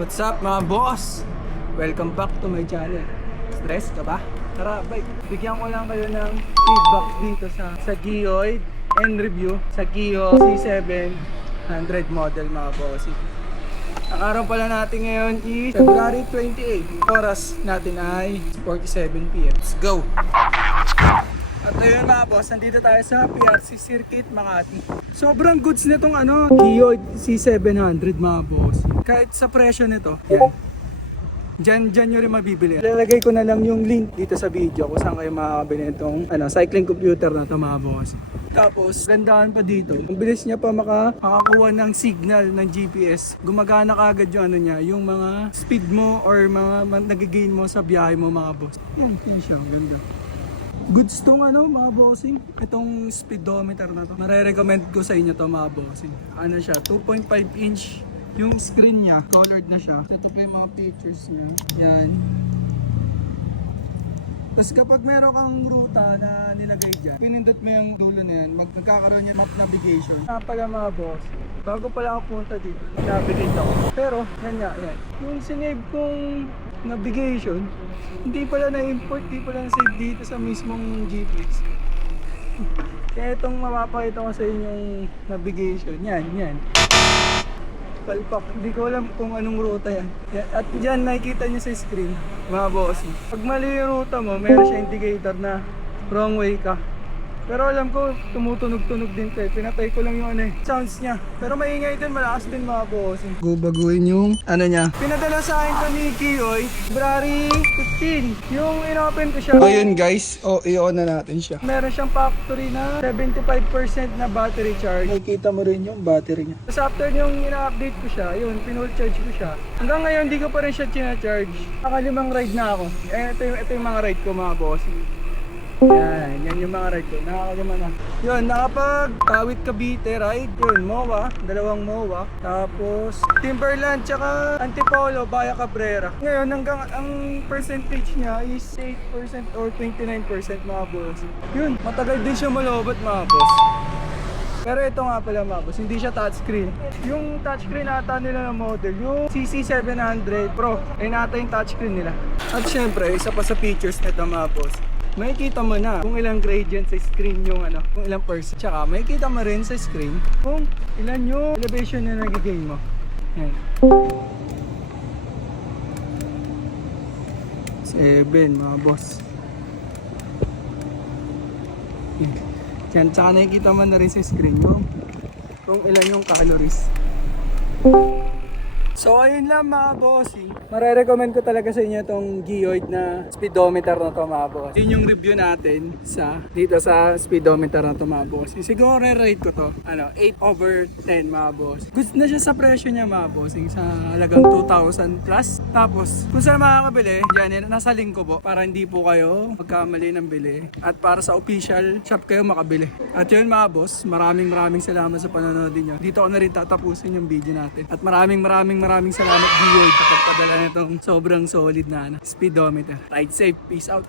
What's up mga boss? Welcome back to my channel. Stress ka ba? Tara, bye. Bigyan ko lang kayo ng feedback dito sa Geoid and review sa Geo C700 model mga bossy. Ang araw pala natin ngayon is February 28. Oras natin ay 47 PM. Let's go! At ayun mga boss, nandito tayo sa PRC Circuit Makati. Sobrang goods nitong Geoid C700 mga boss. Kahit sa presyo nito, yan. Diyan nyo rin mabibili. Ilalagay ko na lang yung link dito sa video kung saan kayo makakabili itong cycling computer na ito mga boss. Tapos, gandaan pa dito. Ang bilis niya pa makakuha ng signal ng GPS. Gumagana kagad yung yung mga speed mo or mga nag-gain mo sa biyahe mo mga boss. Yan siya. Ganda. Goods tong mga bossing. Itong speedometer na to. Nare-recommend ko sa inyo to mga bossing. Ano siya, 2.5 inch yung screen niya, colored na siya. Ito pa yung mga pictures niya. Yan. Tapos kapag meron kang ruta na nilagay dyan, pinindot mo yung dulo na yan, magkakaroon yan map navigation. Pala mga boss, bago pala ako punta dito, navigate ako. Pero, yan. Yung sinave kong navigation, hindi pala na-import, hindi pala na-save dito sa mismong GPS. Kaya itong mapapakita ko sa inyong navigation, yan. Palpak. Hindi ko alam kung anong ruta yan. At dyan nakikita nyo sa screen, mga boss. Pag mali yung ruta mo, meron siya indicator na wrong way ka. Pero alam ko, tumutunog-tunog din to. Pinatay ko lang yung sounds niya. Pero maingay din, malakas din mga boss. Baguhin yung niya. Pinadala sa akin to ni Geoid, February 15. Yung inopen ko siya. Ayun guys, i-on na natin siya. Meron siyang factory na 75% na battery charge. Nakikita mo rin yung battery niya. Tapos after yung ina-update ko siya, yun, pinull charge ko siya. Hanggang ngayon, hindi ko pa rin siya china-charge. Nakalimang ride na ako. Ito yung mga ride ko mga boss. Yan yung mga ride ko. Nakakalima na. Yun, nakapag-Kawit Cavite ride. Yun, MOA. Dalawang MOA. Tapos, Timberland tsaka Antipolo via Cabrera. Ngayon, hanggang ang percentage niya is 8% or 29% mga boss. Yun, matagal din siya malobot mga boss. Pero ito nga pala mga boss, hindi siya touchscreen. Yung touchscreen ata nila ng model, yung CC700 Pro, ay nata yung touchscreen nila. At syempre, isa pa sa features nito mga boss, makikita mo na kung ilang gradient sa screen yung kung ilang percent. Tsaka makikita mo rin sa screen kung ilan yung elevation na nag-gain mo. Yan. 7 mga boss. Yan. Tsaka nakikita mo na rin sa screen mo kung ilan yung calories. So ayun lang mga bossing. Marerecommend ko talaga sa inyo itong Geoid na speedometer na to mga boss. Yun yung review natin dito sa speedometer na to mga boss. Siguro rate ko to 8/10 mga boss. Good na siya sa presyo niya mga bossing, sa halagang 2,000 plus. Tapos kung saan makakabili, dyan nasa link ko po para hindi po kayo magkamali ng bili. At para sa official shop kayo makabili. At yun mga boss, maraming salamat sa panonood niyo. Dito ko na rin tatapusin yung video natin. At maraming salamat Geoid sa pagpadala nitong sobrang solid na speedometer. Ride safe, peace out.